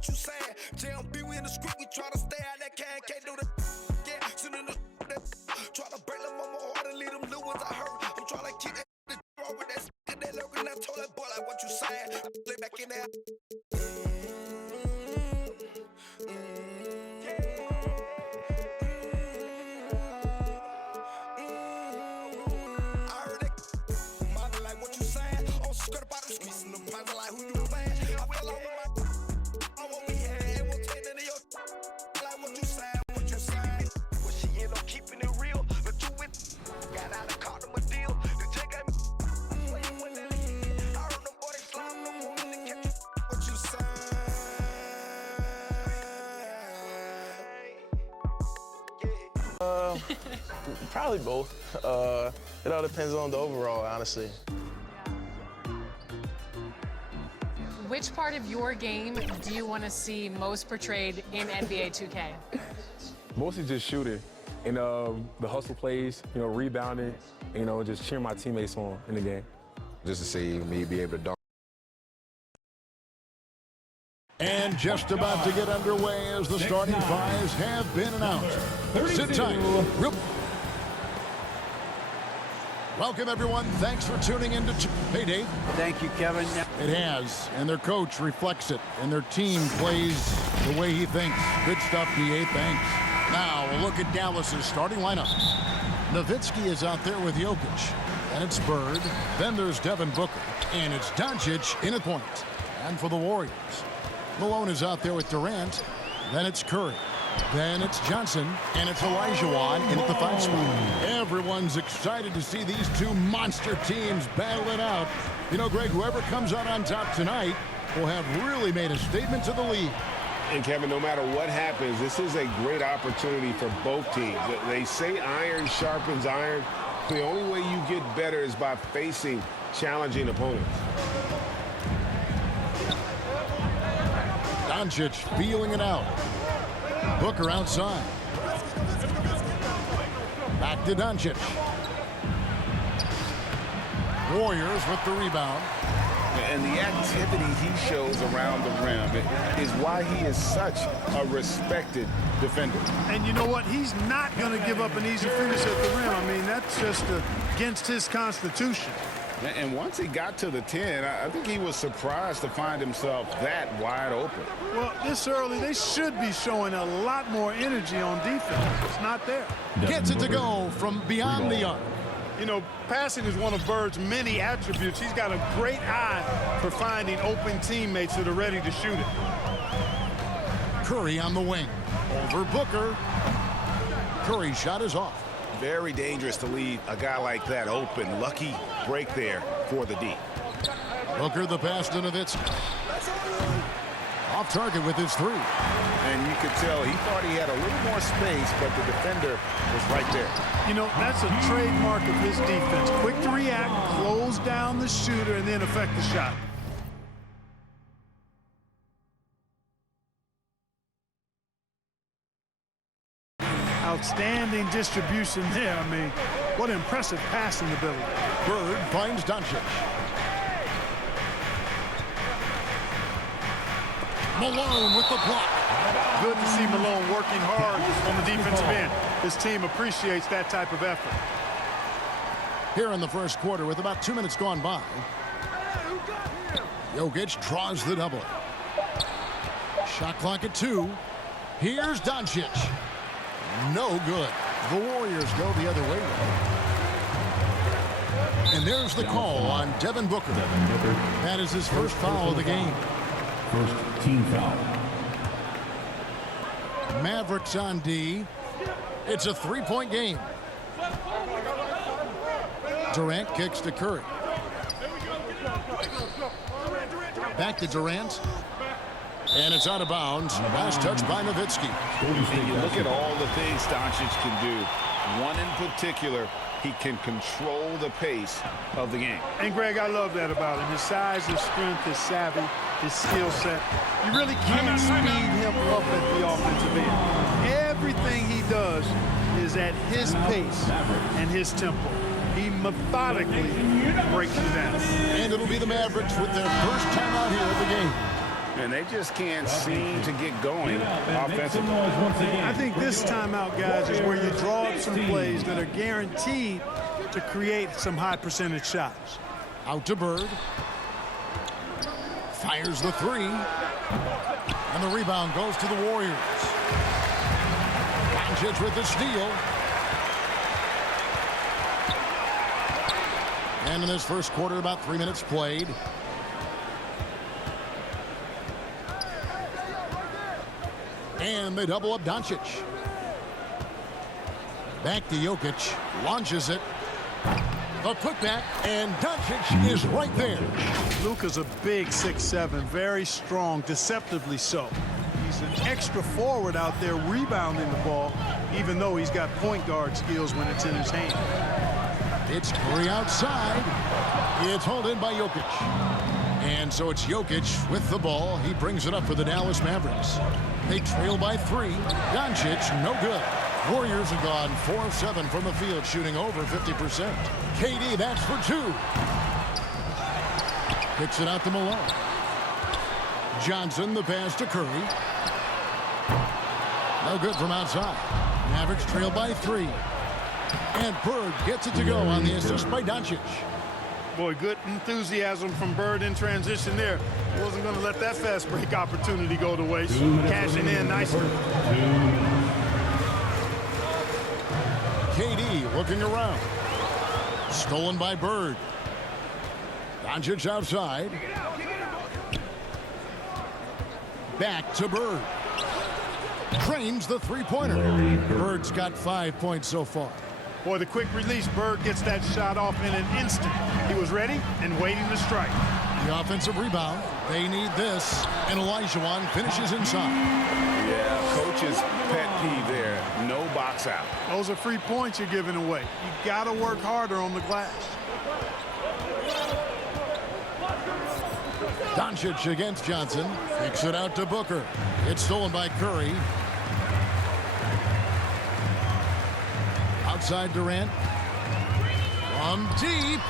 what you saying. JMB, we in the script, we try to stay out that can't do the yeah. Sitting in the try to break them on my heart and leave them new ones I heard. I'm trying to keep that wrong with that that lurking that toilet boy like what you saying. Lay back in there. Probably both. It all depends on the overall, honestly. Which part of your game do you want to see most portrayed in NBA 2K? Mostly just shooting and the hustle plays, rebounding, just cheering my teammates on in the game. Just to see me be able to dunk. And just about to get underway as the starting fives have been announced. Sit tight. Welcome, everyone. Thanks for tuning in to Hey, Dave. Thank you, Kevin. It has, and their coach reflects it, and their team plays the way he thinks. Good stuff, DA. Thanks. Now, a look at Dallas's starting lineup. Nowitzki is out there with Jokic. Then it's Bird. Then there's Devin Booker. And it's Doncic in at point. And for the Warriors, Malone is out there with Durant. Then it's Curry. Then it's Johnson. And it's Olajuwon in at the 5 spot. Everyone's excited to see these two monster teams battle it out. Greg, whoever comes out on top tonight will have really made a statement to the league. And, Kevin, no matter what happens, this is a great opportunity for both teams. They say iron sharpens iron. The only way you get better is by facing challenging opponents. Doncic feeling it out. Booker outside. Back to Doncic. Warriors with the rebound. And the activity he shows around the rim is why he is such a respected defender. And you know what? He's not going to give up an easy finish at the rim. I mean, that's just against his constitution. And once he got to the 10, I think he was surprised to find himself that wide open. Well, this early, they should be showing a lot more energy on defense. It's not there. Gets it to go from beyond the arc. Passing is one of Bird's many attributes. He's got a great eye for finding open teammates that are ready to shoot it. Curry on the wing. Over Booker. Curry's shot is off. Very dangerous to leave a guy like that open. Lucky break there for the D. Booker the pass to Nowitzki. Off target with his 3. And you could tell he thought he had a little more space, but the defender was right there. That's a trademark of his defense. Quick to react, close down the shooter, and then affect the shot. Outstanding distribution there. I mean, what impressive passing ability. Bird finds Doncic. Malone with the block. Good to see Malone working hard on the defensive end. His team appreciates that type of effort. Here in the first quarter with about 2 minutes gone by. Jokic draws the double. Shot clock at 2. Here's Doncic. No good. The Warriors go the other way. And there's the call on Devin Booker. That is his first foul of the game. First team foul. Mavericks on D. It's a 3-point game. Durant kicks to Curry. Back to Durant. And it's out of bounds. Last touch by Nowitzki. And you look at all the things Doncic can do. One in particular, he can control the pace of the game. And, Greg, I love that about him. His size, his strength, his savvy, his skill set. You really can't speed him up at the offensive end. Everything he does is at his pace and his tempo. He methodically breaks you down. And it'll be the Mavericks with their first time out here of the game. And they just can't seem to get going offensively. I think this timeout, guys, is where you draw up some plays that are guaranteed to create some high percentage shots. Out to Bird. Fires the three. And the rebound goes to the Warriors. Doncic with the steal. And in this first quarter, about 3 minutes played. And they double up Doncic. Back to Jokic. Launches it. The putback, and Doncic is right there. Luka's a big 6'7", very strong, deceptively so. He's an extra forward out there rebounding the ball, even though he's got point guard skills when it's in his hand. It's Curry outside. It's hauled in by Jokic. And so it's Jokic with the ball. He brings it up for the Dallas Mavericks. They trail by 3. Doncic, no good. Warriors have gone 4 of 7 from the field, shooting over 50%. KD, that's for 2. Kicks it out to Malone. Johnson, the pass to Curry. No good from outside. Mavericks trail by 3. And Bird gets it to go on the assist by Doncic. Boy, good enthusiasm from Bird in transition there. Wasn't going to let that fast break opportunity go to waste. Cashing in nicely. KD looking around. Stolen by Bird. Doncic outside. Back to Bird. Trains the three-pointer. Bird's got 5 points so far. Boy, the quick release, Bird gets that shot off in an instant. He was ready and waiting to strike. The offensive rebound. They need this. And Olajuwon finishes inside. Yeah, coach's pet peeve there. No box out. Those are free points you're giving away. You got to work harder on the glass. Doncic against Johnson. Kicks it out to Booker. It's stolen by Curry. Outside Durant. From deep.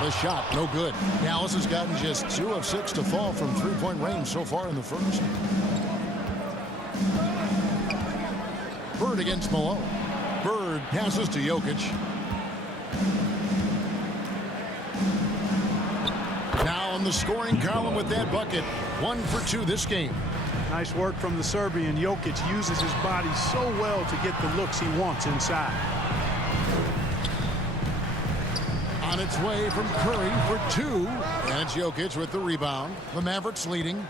The shot, no good. Dallas has gotten just 2 of 6 to fall from three-point range so far in the first. Bird against Malone. Bird passes to Jokic. Now on the scoring column with that bucket. 1 for 2 this game. Nice work from the Serbian. Jokic uses his body so well to get the looks he wants inside. On its way from Curry for 2. And it's Jokic with the rebound. The Mavericks leading.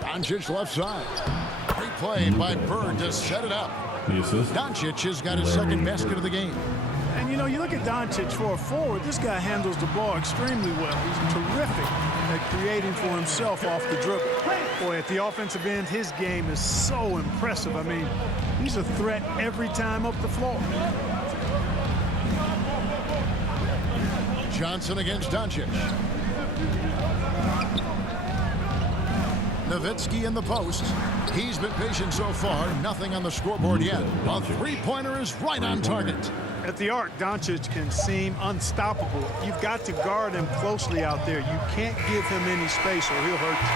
Doncic left side. Great play by Bird to set it up. Doncic has got his second basket of the game. And, you know, you look at Doncic for a forward, this guy handles the ball extremely well. He's terrific at creating for himself off the dribble. Boy, at the offensive end, his game is so impressive. I mean, he's a threat every time up the floor. Johnson against Doncic. Nowitzki in the post. He's been patient so far. Nothing on the scoreboard yet. A three-pointer is right on target. At the arc, Doncic can seem unstoppable. You've got to guard him closely out there. You can't give him any space or he'll hurt you.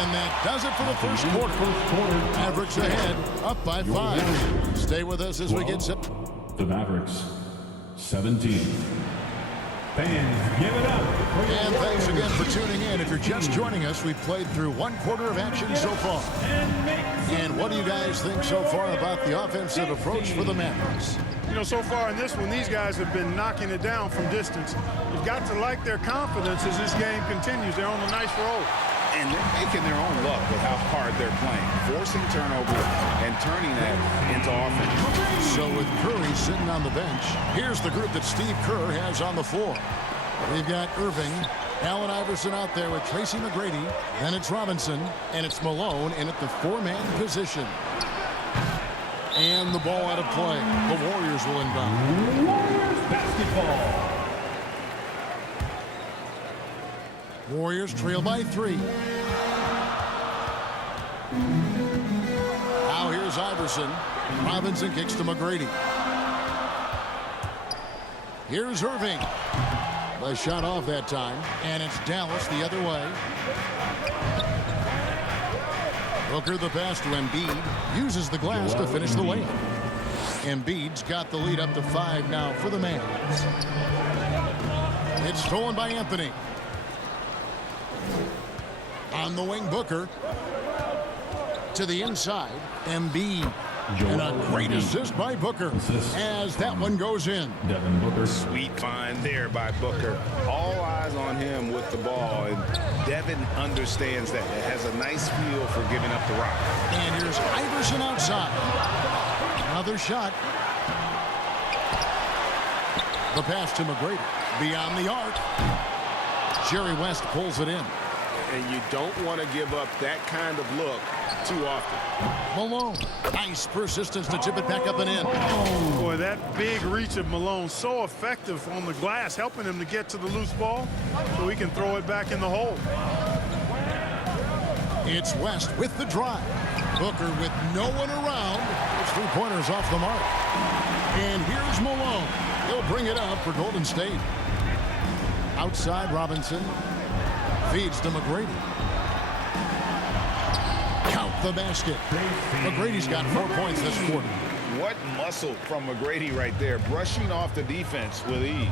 And that does it for the first quarter. Mavericks ahead, up by 5. Stay with us as we get set. The Mavericks, 17. Fans, give it up. And thanks again for tuning in. If you're just joining us, we've played through 1 quarter of action so far. And what do you guys think so far about the offensive approach for the Mavericks? You know, so far in this one, these guys have been knocking it down from distance. You've got to like their confidence as this game continues. They're on a nice roll. And they're making their own luck with how hard they're playing, forcing turnovers and turning that into offense. So with Curry sitting on the bench, here's the group that Steve Kerr has on the floor. We've got Irving, Allen Iverson out there with Tracy McGrady. Then it's Robinson, and it's Malone in at the 4-man position. And the ball out of play. The Warriors will inbound. Warriors basketball. Warriors trail by 3. Now here's Iverson. Robinson kicks to McGrady. Here's Irving. A shot off that time, and it's Dallas the other way. Booker the pass to Embiid. Uses the glass to finish the layup. Embiid's got the lead up to 5 now for the Mavs. It's stolen by Anthony. On the wing, Booker. To the inside, Embiid. And a great assist by Booker as that one goes in. Devin Booker. Sweet find there by Booker. All eyes on him with the ball, and Devin understands that. It has a nice feel for giving up the rock. And here's Iverson outside. Another shot. The pass to McGrady. Beyond the arc. Jerry West pulls it in. And you don't want to give up that kind of look too often. Malone. Nice persistence to chip it back up and in. Boy, that big reach of Malone, so effective on the glass, helping him to get to the loose ball so he can throw it back in the hole. It's West with the drive. Booker with no one around. It's 3-pointers off the mark. And here's Malone. He'll bring it up for Golden State. Outside, Robinson. Feeds to McGrady. Count the basket. McGrady's got 4 points this quarter. What muscle from McGrady right there, brushing off the defense with ease.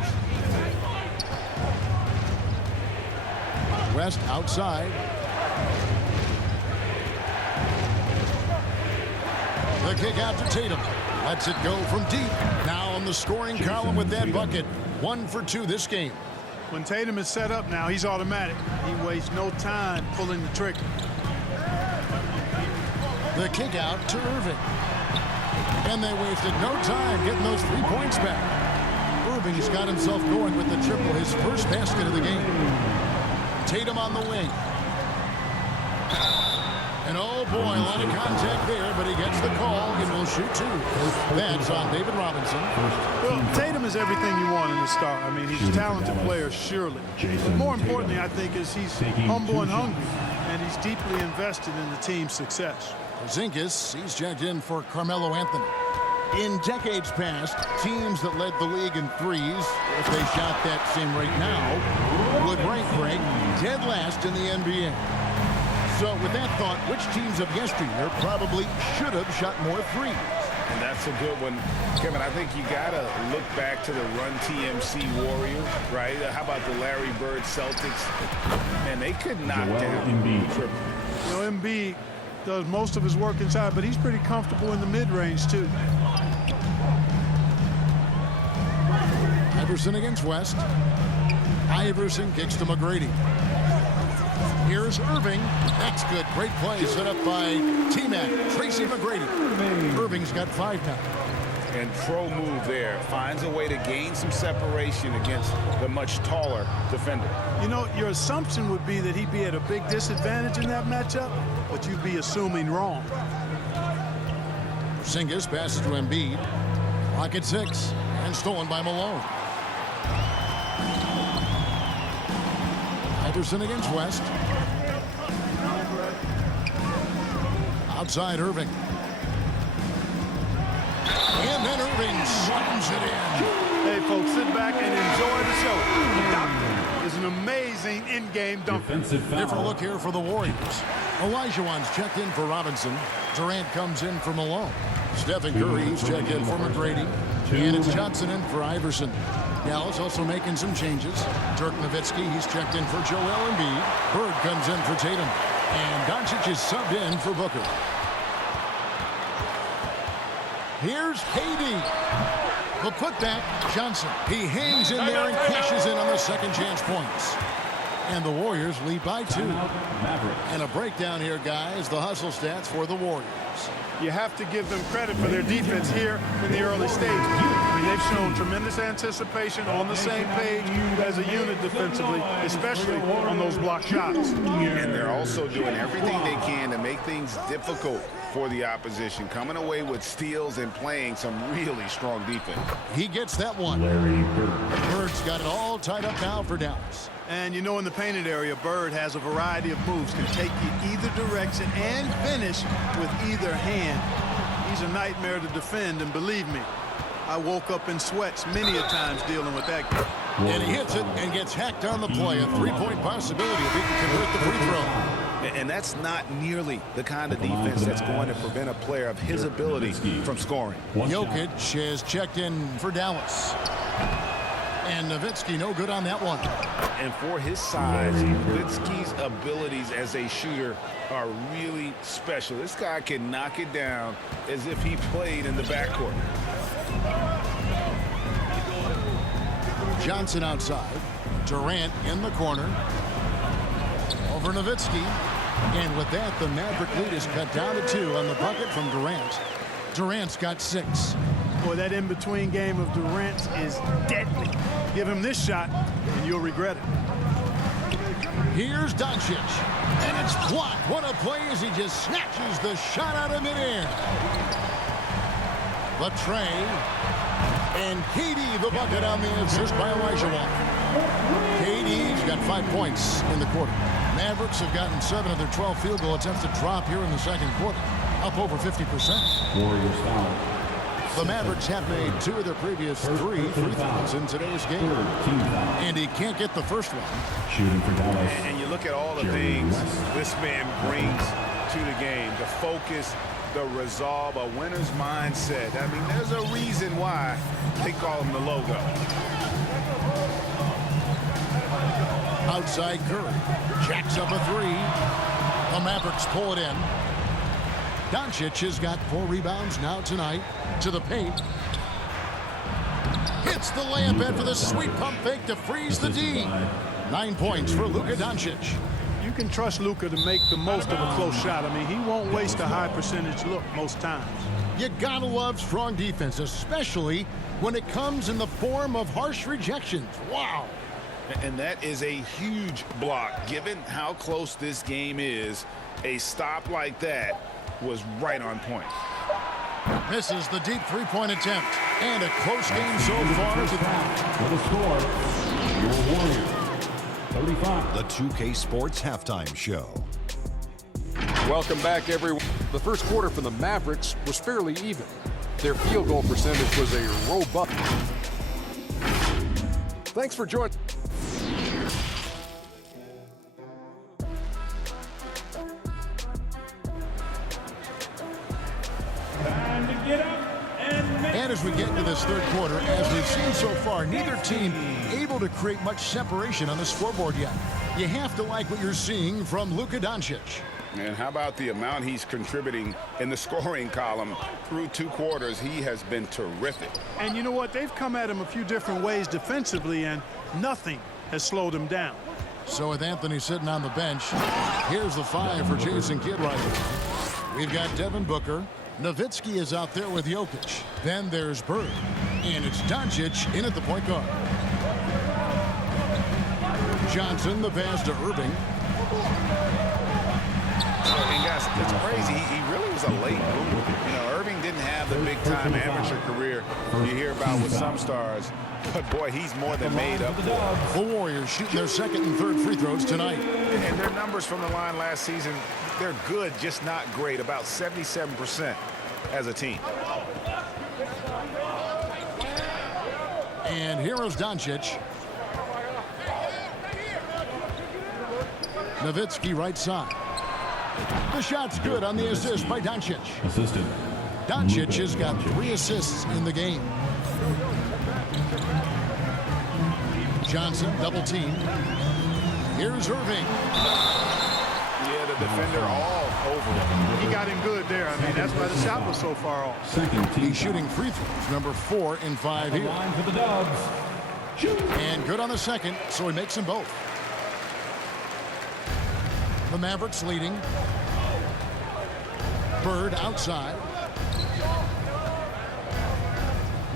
West outside. The kick out to Tatum. Lets it go from deep. Now on the scoring column with that bucket. 1 for 2 this game. When Tatum is set up now, he's automatic. He wastes no time pulling the trigger. The kick out to Irving. And they wasted no time getting those 3 points back. Irving's got himself going with the triple, his first basket of the game. Tatum on the wing. And oh boy, a lot of contact there, but he gets the call and will shoot 2. That's on David Robinson. Well, Tatum is everything you want in a star. I mean, he's a talented player, surely. But more importantly, I think, is he's humble and hungry, and he's deeply invested in the team's success. Porzingis, he's checked in for Carmelo Anthony. In decades past, teams that led the league in threes, if they shot that same rate now, would rank Greg dead last in the NBA. So with that thought, which teams of yesteryear probably should have shot more threes? And that's a good one. Kevin, I think you got to look back to the Run TMC Warriors, right? How about the Larry Bird Celtics? Man, they could knock down the triple. You know, Embiid does most of his work inside, but he's pretty comfortable in the mid-range, too. Iverson against West. Iverson kicks to McGrady. Here's Irving. That's good. Great play set up by T-Mac. Tracy McGrady. Irving's got 5 now. And pro move there. Finds a way to gain some separation against the much taller defender. You know, your assumption would be that he'd be at a big disadvantage in that matchup, but you'd be assuming wrong. Porzingis passes to Embiid. Clock at 6. And stolen by Malone. Iverson against West. Outside Irving. And then Irving slams it in. Hey, folks, sit back and enjoy the show. The doctor is an amazing in-game dunker. Different look here for the Warriors. Olajuwon's checked in for Robinson. Durant comes in for Malone. Stephen Curry's checked in for McGrady. And it's Johnson in for Iverson. Dallas also making some changes. Dirk Nowitzki, he's checked in for Joel Embiid. Bird comes in for Tatum. And Doncic is subbed in for Booker. Here's KD. The putback, Johnson. He hangs in there and cashes in on the second chance points. And the Warriors lead by 2. And a breakdown here, guys. The hustle stats for the Warriors. You have to give them credit for their defense here in the early stages. I mean, they've shown tremendous anticipation, on the same page as a unit defensively, especially on those block shots. And they're also doing everything they can to make things difficult for the opposition, coming away with steals and playing some really strong defense. He gets that one. Larry Bird. Bird's got it all tied up now for Dallas. And you know, in the painted area, Bird has a variety of moves, can take you either direction and finish with either hand. He's a nightmare to defend, and believe me, I woke up in sweats many a times dealing with that guy. And he hits it and gets hacked on the play. A three-point possibility if he can convert the free throw. And that's not nearly the kind of defense that's going to prevent a player of his ability from scoring. Jokic has checked in for Dallas. And Nowitzki no good on that one. And for his size, Nowitzki's abilities as a shooter are really special. This guy can knock it down as if he played in the backcourt. Johnson outside. Durant in the corner. Over Nowitzki. And with that, the Maverick lead is cut down to 2 on the bucket from Durant. Durant's got 6. Boy, that in-between game of Durant is deadly. Give him this shot, and you'll regret it. Here's Doncic. And it's blocked. What a play as he just snatches the shot out of midair. Latrey. And KD the bucket on the assist by Olajuwon. KD's got 5 points in the quarter. Mavericks have gotten 7 of their 12 field goal attempts to drop here in the second quarter. Up over 50%. Warriors foul. The Mavericks have made 2 of their previous 3 free throws in today's game. And he can't get the first one. Shooting for Dallas. And you look at all the things this man brings to the game. The focus, the resolve, a winner's mindset. I mean, there's a reason why they call him the logo. Outside Curry. Jacks up a 3. The Mavericks pull it in. Doncic has got 4 rebounds now tonight. To the paint. Hits the layup in for the sweet pump fake to freeze the D. 9 points for Luka Doncic. You can trust Luka to make the most of a close shot. I mean, he won't waste a high percentage look most times. You gotta love strong defense, especially when it comes in the form of harsh rejections. Wow. And that is a huge block. Given how close this game is, a stop like that was right on point. Misses the deep three-point attempt. And a close game so far. For the score, your Warriors, 35. The 2K Sports Halftime Show. Welcome back, everyone. The first quarter for the Mavericks was fairly even. Their field goal percentage was a robust. Thanks for joining. And as we get into this third quarter, as we've seen so far, neither team able to create much separation on the scoreboard yet. You have to like what you're seeing from Luka Doncic. And how about the amount he's contributing in the scoring column through 2 quarters? He has been terrific. And you know what? They've come at him a few different ways defensively, and nothing has slowed him down. So with Anthony sitting on the bench, here's the 5 for Jason Kidd right here. We've got Devin Booker. Nowitzki is out there with Jokic. Then there's Bird. And it's Doncic in at the point guard. Johnson, the pass to Irving. And guys, it's crazy. He really was a late bloomer. You know, Irving didn't have the big-time amateur career you hear about with some stars. But, boy, he's more than made up for. The Warriors shooting their second and third free throws tonight. And their numbers from the line last season, they're good, just not great. About 77% as a team. And here is Doncic. Nowitzki right side. The shot's good on the assist by Doncic. Assisted. Doncic has got 3 assists in the game. Johnson double team. Here's Irving. Yeah, the defender all over him. He got him good there. I mean, that's why the shot was so far off. Second team. He's shooting free throws, number 4 and 5 here. Line for the Dubs. Shoot. And good on the second, so he makes them both. The Mavericks leading. Bird outside.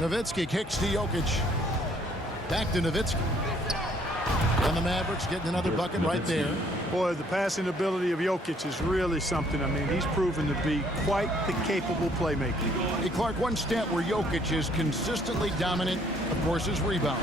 Nowitzki kicks to Jokic. Back to Nowitzki. And the Mavericks getting another bucket right there. Boy, the passing ability of Jokic is really something. I mean, he's proven to be quite the capable playmaker. Hey, Clark, one stat where Jokic is consistently dominant, of course, is rebound.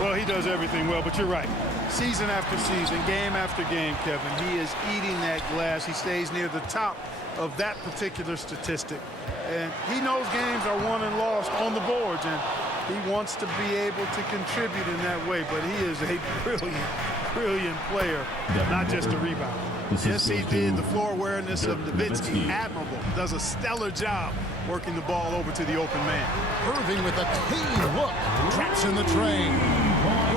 Well, he does everything well, but you're right. Season after season, game after game, Kevin, he is eating that glass. He stays near the top of that particular statistic. And he knows games are won and lost on the boards, and he wants to be able to contribute in that way. But he is a brilliant player, not just a rebounder. Yes, he did. The floor awareness of Nowitzki, admirable. Does a stellar job working the ball over to the open man. Irving with a clean look. Traps in the tray.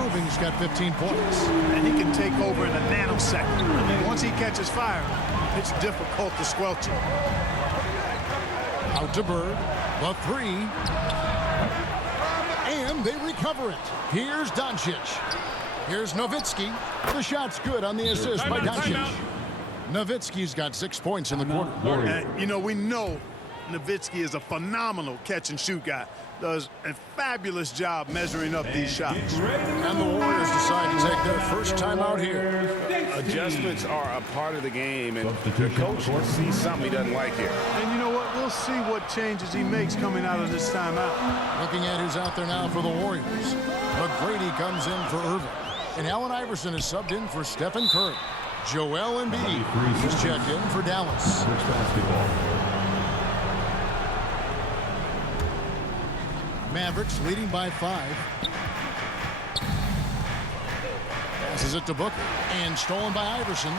Irving's got 15 points. And he can take over in a nanosecond. Once he catches fire, it's difficult to squelch it. Out to Bird. The three. And they recover it. Here's Doncic. Here's Nowitzki. The shot's good on the assist by Doncic. Nowitzki's got 6 points in the quarter. And, you know, we know Nowitzki is a phenomenal catch-and-shoot guy. Does a fabulous job measuring up these shots. And the Warriors decide to take their first time out here. Adjustments are a part of the game, and the coach sees something he doesn't like here. And you know what? We'll see what changes he makes coming out of this timeout. Looking at who's out there now for the Warriors. McGrady comes in for Irving. And Allen Iverson is subbed in for Stephen Curry. Joel Embiid is checked in for Dallas. Mavericks leading by 5. Passes it to Booker and stolen by Iverson.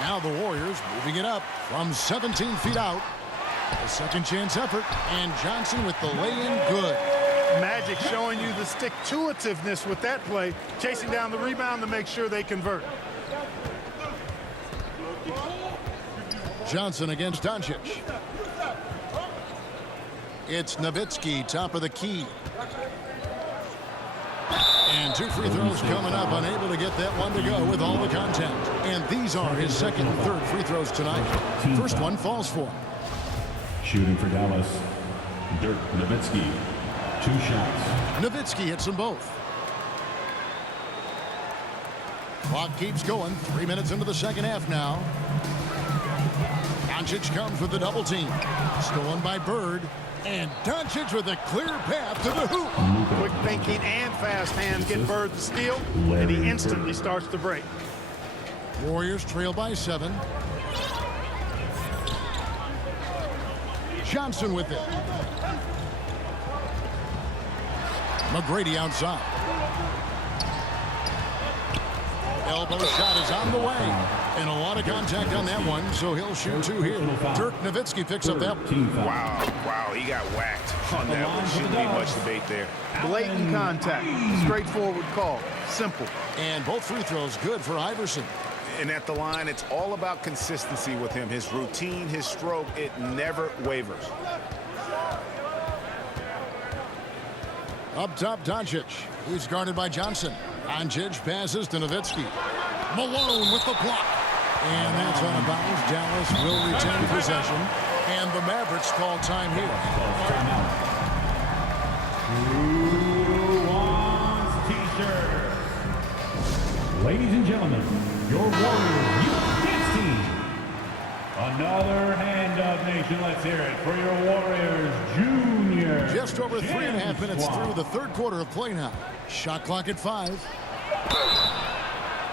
Now the Warriors moving it up from 17 feet out. A second chance effort, and Johnson with the lay-in good. Magic showing you the stick-to-itiveness with that play, chasing down the rebound to make sure they convert. Johnson against Doncic. It's Nowitzki, top of the key. And 2 free throws coming up, unable to get that one to go with all the contact. And these are his second and third free throws tonight. First one falls for him. Shooting for Dallas, Dirk Nowitzki. 2 shots. Nowitzki hits them both. Clock keeps going. 3 minutes into the second half now. Doncic comes with the double team. Stolen by Bird. And Doncic with a clear path to the hoop. Quick thinking and fast hands get Bird the steal, and he instantly starts to break. Warriors trail by 7. Johnson with it. McGrady outside. Elbow shot is on the way. And a lot of contact on that one, so he'll shoot 2 here. Dirk Nowitzki picks up that one. Wow, he got whacked on that one. Shouldn't be much debate there. Blatant contact. Straightforward call. Simple. And both free throws good for Iverson. And at the line, it's all about consistency with him. His routine, his stroke, it never wavers. Up top, Doncic. He's guarded by Johnson. Doncic passes to Nowitzki. Malone with the block. And that's out of bounds. Dallas will retain possession. And the Mavericks call time here. Who wants t-shirt? Ladies and gentlemen, your Warriors Youth Dance Team. Another hand up, nation. Let's hear it for your Warriors Junior. Just over 3.5 minutes through the third quarter of play now. Shot clock at 5.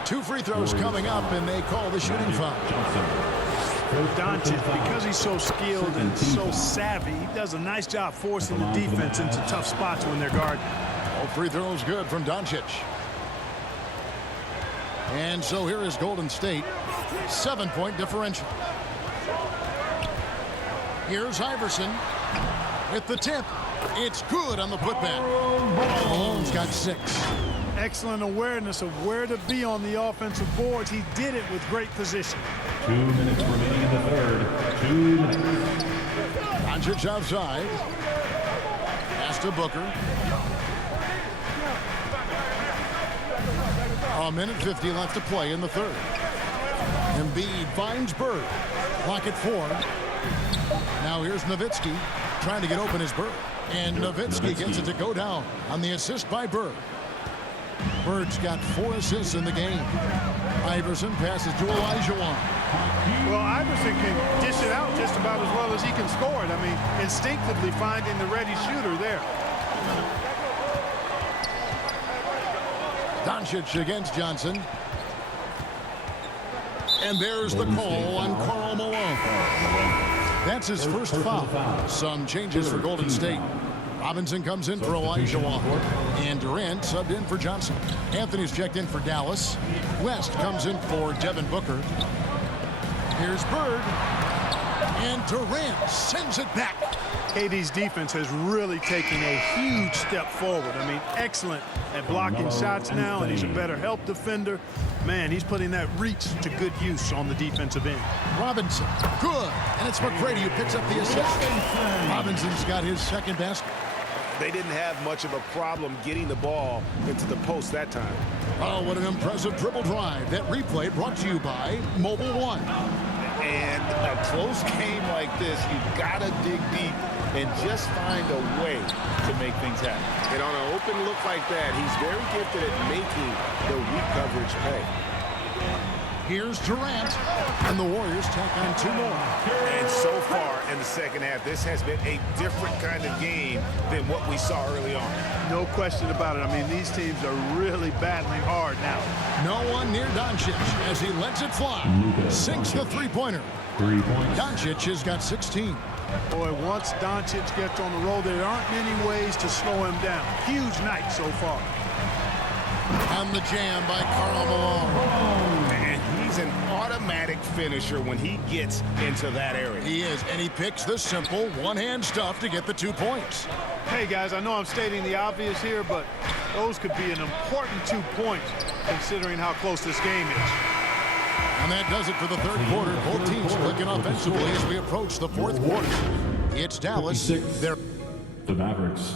2 free throws coming up, and they call the shooting foul. Doncic, because he's so skilled and so savvy, he does a nice job forcing the defense into tough spots when they're guarding. All free throws good from Doncic. And so here is Golden State. 7-point differential. Here's Iverson with the tip. It's good on the putback. Malone's got 6. Excellent awareness of where to be on the offensive boards. He did it with great position. 2 minutes remaining in the third. 2 minutes. Doncic outside. Pass to Booker. A minute 50 left to play in the third. Embiid finds Bird. Clock at 4. Now here's Nowitzki trying to get open his Bird. And Nowitzki gets it to go down on the assist by Bird. Bird's got 4 assists in the game. Iverson passes to Olajuwon. Well, Iverson can dish it out just about as well as he can score it. I mean, instinctively finding the ready shooter there. Doncic against Johnson. And there's the call on Karl Malone. That's his first foul. Some changes for Golden State. Robinson comes in for Elijah Walker. And Durant subbed in for Johnson. Anthony's checked in for Dallas. West comes in for Devin Booker. Here's Bird. And Durant sends it back. KD's defense has really taken a huge step forward. I mean, excellent at blocking shots now, and he's a better help defender. Man, he's putting that reach to good use on the defensive end. Robinson, good. And it's McGrady who picks up the assist. Robinson's got his second basket. They didn't have much of a problem getting the ball into the post that time. Oh, what an impressive dribble drive. That replay brought to you by Mobile One. And a close game like this, you've got to dig deep and just find a way to make things happen. And on an open look like that, he's very gifted at making the weak coverage pay. Here's Durant, and the Warriors tack on 2 more. And so far in the second half, this has been a different kind of game than what we saw early on. No question about it. I mean, these teams are really battling hard now. No one near Doncic as he lets it fly. Sinks the three-pointer. 3 points. Doncic has got 16. Boy, once Doncic gets on the roll, there aren't many ways to slow him down. Huge night so far. On the jam by Karl Malone. And he's an automatic finisher when he gets into that area. He is, and he picks the simple one-hand stuff to get the 2 points. Hey, guys, I know I'm stating the obvious here, but those could be an important 2 points considering how close this game is. And that does it for the third quarter. Both teams clicking offensively as we approach the fourth quarter. It's Dallas. They're The Mavericks,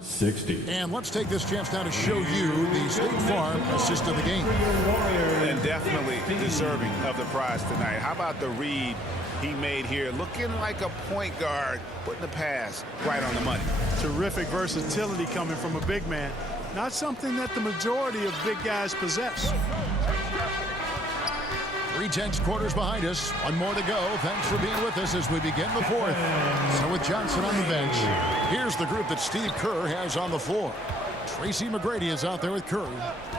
60. And let's take this chance now to show you the State Farm assist of the game. And definitely deserving of the prize tonight. How about the read he made here? Looking like a point guard, putting the pass right on the money. Terrific versatility coming from a big man. Not something that the majority of big guys possess. 3/10 quarters behind us. One more to go. Thanks for being with us as we begin the fourth. So with Johnson on the bench, here's the group that Steve Kerr has on the floor. Tracy McGrady is out there with Curry.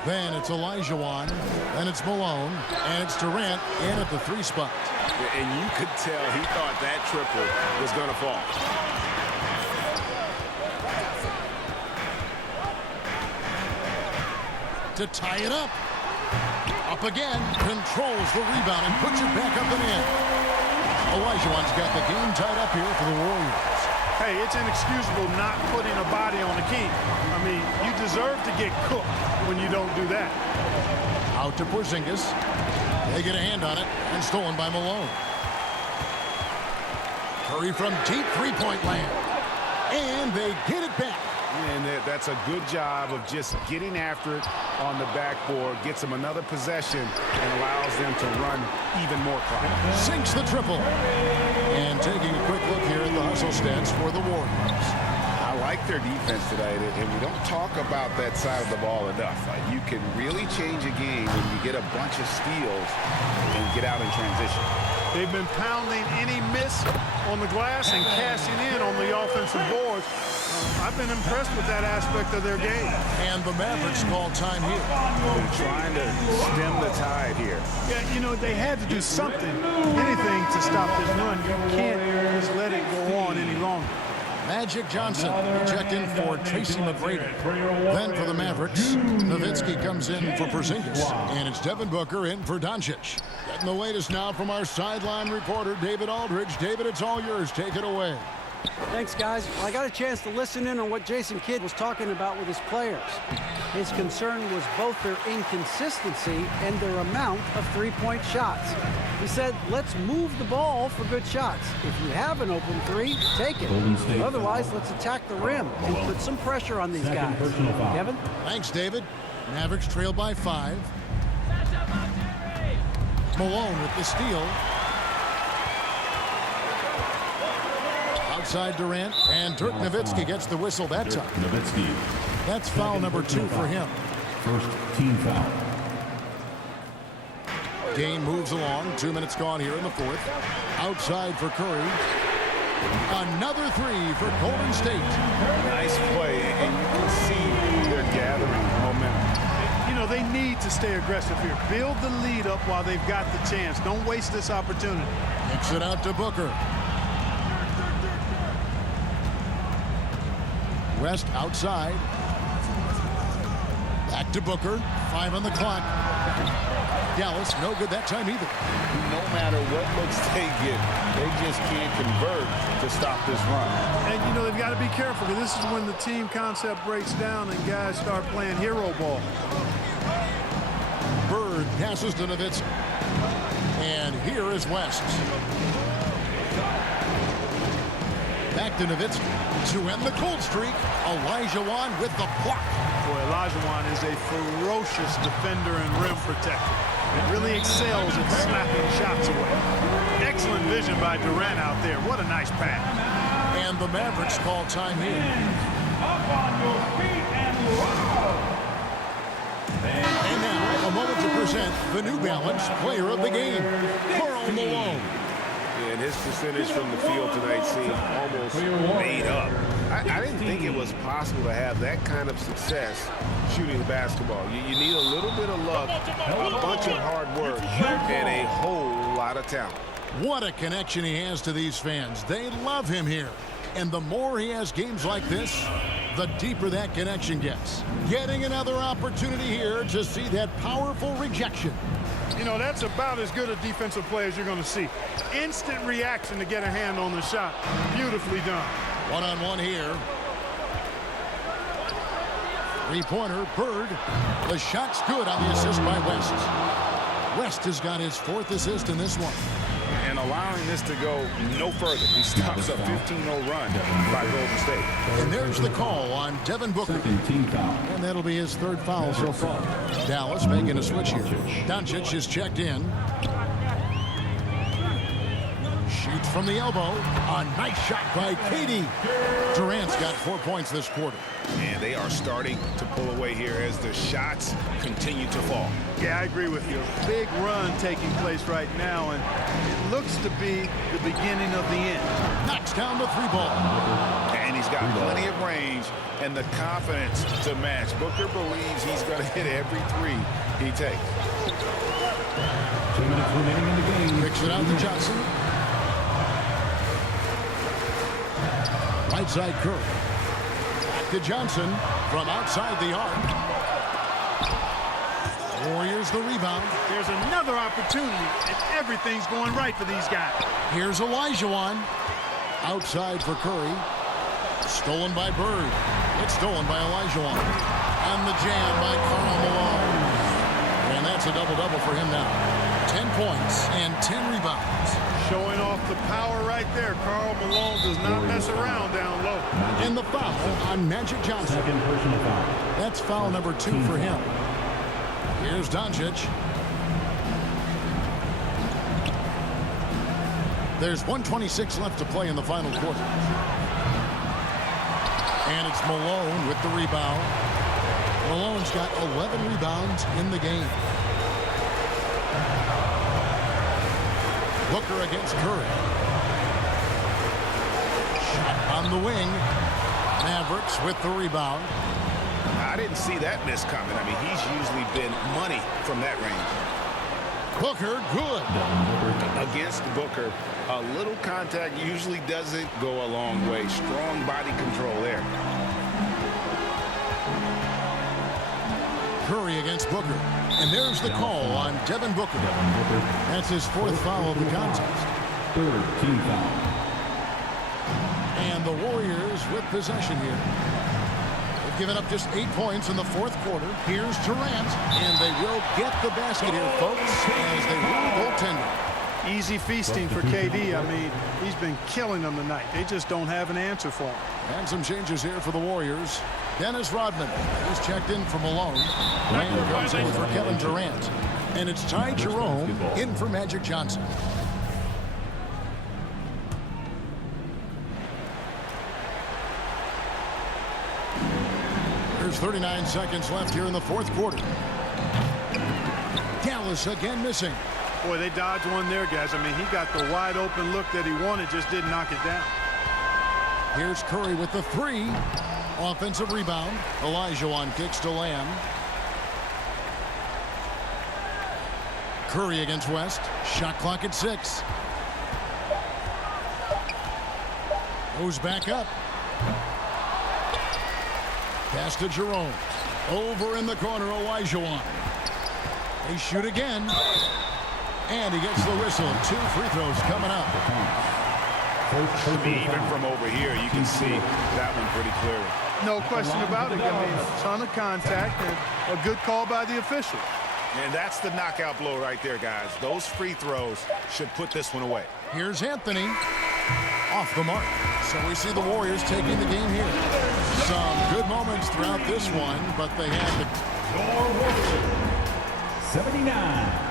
Then it's Elijah Wan. Then it's Malone. And it's Durant in at the 3 spot. And you could tell he thought that triple was going to fall. To tie it up. Up again, controls the rebound and puts it back up and in. Elijah Wan's got the game tied up here for the Warriors. Hey, it's inexcusable not putting a body on the key. I mean, you deserve to get cooked when you don't do that. Out to Porzingis. They get a hand on it and stolen by Malone. Curry from deep three-point land. And they get it back. And that's a good job of just getting after it on the backboard, gets them another possession, and allows them to run even more clock. Sinks the triple. And taking a quick look here at the hustle stats for the Warriors. I like their defense today, and we don't talk about that side of the ball enough. You can really change a game when you get a bunch of steals and get out in transition. They've been pounding any miss on the glass and cashing in on the offensive boards. I've been impressed with that aspect of their game. And the Mavericks call time here. They're trying to stem the tide here. Yeah, you know, they had to do something, anything to stop this run. You can't just let it go on any longer. Magic Johnson checked in for Tracy McGrady. Then for the Mavericks, Nowitzki comes in for Porzingis. And it's Devin Booker in for Doncic. Getting the latest now from our sideline reporter, David Aldridge. David, it's all yours. Take it away. Thanks, guys. Well, I got a chance to listen in on what Jason Kidd was talking about with his players. His concern was both their inconsistency and their amount of three-point shots. He said, let's move the ball for good shots. If you have an open three, take it. Otherwise, let's attack the rim and put some pressure on these guys. Kevin? Thanks, David. Mavericks trail by 5. Malone with the steal. Outside Durant, and Dirk Nowitzki gets the whistle that time. That's foul number 2 for him. First team foul. Game moves along. 2 minutes gone here in the fourth. Outside for Curry. Another 3 for Golden State. Nice play, and you can see they're gathering momentum. You know, they need to stay aggressive here. Build the lead up while they've got the chance. Don't waste this opportunity. Kicks it out to Booker. West outside. Back to Booker. 5 on the clock. Dallas, no good that time either. No matter what looks they get, they just can't convert to stop this run. And, you know, they've got to be careful because this is when the team concept breaks down and guys start playing hero ball. Bird passes to Nowitzki. And here is West. Back to Nowitzki. To end the cold streak, Olajuwon with the block. Boy, Olajuwon is a ferocious defender and rim protector. It really excels at snapping shots away. Excellent vision by Durant out there. What a nice pass. And the Mavericks call time here. Up on your feet and roll. And now, a moment to present the New Balance Player of the Game, Karl Malone. And his percentage from the field tonight seemed almost made up. I didn't think it was possible to have that kind of success shooting basketball. You need a little bit of luck, a bunch of hard work, and a whole lot of talent. What a connection he has to these fans. They love him here. And the more he has games like this, the deeper that connection gets. Getting another opportunity here to see that powerful rejection. You know, that's about as good a defensive play as you're going to see. Instant reaction to get a hand on the shot. Beautifully done. One-on-one here. Three-pointer, Bird. The shot's good on the assist by West. West has got his 4th assist in this one. And allowing this to go no further. He stops a 15-0 run by Golden State. And there's the call on Devin Booker. And that'll be his 3rd foul so far. Dallas making a switch here. Doncic is checked in. Shoots from the elbow. A nice shot by KD. Durant's got 4 points this quarter. And they are starting to pull away here as the shots continue to fall. Yeah, I agree with you. Big run taking place right now, and it looks to be the beginning of the end. Knocks down the 3-ball. And he's got plenty of range and the confidence to match. Booker believes he's going to hit every 3 he takes. 2 minutes remaining in the game. Kicks it out to Johnson. Right side Curry. Back to Johnson from outside the arc. Warriors the rebound. There's another opportunity, and everything's going right for these guys. Here's Olajuwon. Outside for Curry. Stolen by Bird. It's stolen by Olajuwon. And the jam by Karl Malone. And that's a double-double for him now. 10 points and 10 rebounds. Showing off the power right there. Karl Malone does not mess around down low. And the foul on Magic Johnson. Second personal foul. That's foul number 2 for him. Here's Doncic. There's 1:26 left to play in the final quarter. And it's Malone with the rebound. Malone's got 11 rebounds in the game. Booker against Curry. Shot on the wing. Mavericks with the rebound. I didn't see that miss coming. I mean, he's usually been money from that range. Booker, good. Against Booker, a little contact usually doesn't go a long way. Strong body control there. Curry against Booker. And there's the call on Devin Booker. That's his 4th foul of the contest. 3rd team foul. And the Warriors with possession here. They've given up just 8 points in the 4th quarter. Here's Durant. And they will get the basket here, folks, as they rule goaltender. Easy feasting for KD. I mean, he's been killing them tonight. They just don't have an answer for him. And some changes here for the Warriors. Dennis Rodman is checked in for Malone. Rand comes in for Kevin Durant. And it's Ty Jerome in for Magic Johnson. There's 39 seconds left here in the 4th quarter. Dallas again missing. Boy, they dodged one there, guys. I mean, he got the wide open look that he wanted, just didn't knock it down. Here's Curry with the 3. Offensive rebound. Olajuwon kicks to Lamb. Curry against West. Shot clock at 6. Goes back up. Pass to Jerome. Over in the corner, Olajuwon. They shoot again. And he gets the whistle. 2 free throws coming up. Even from over here, you can see that one pretty clearly. No question about it. I mean, a ton of contact and a good call by the official. And that's the knockout blow right there, guys. Those free throws should put this one away. Here's Anthony. Off the mark. So we see the Warriors taking the game here. Some good moments throughout this one, but they had the... Your Warriors, 79.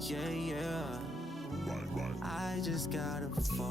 Yeah, I just gotta fall.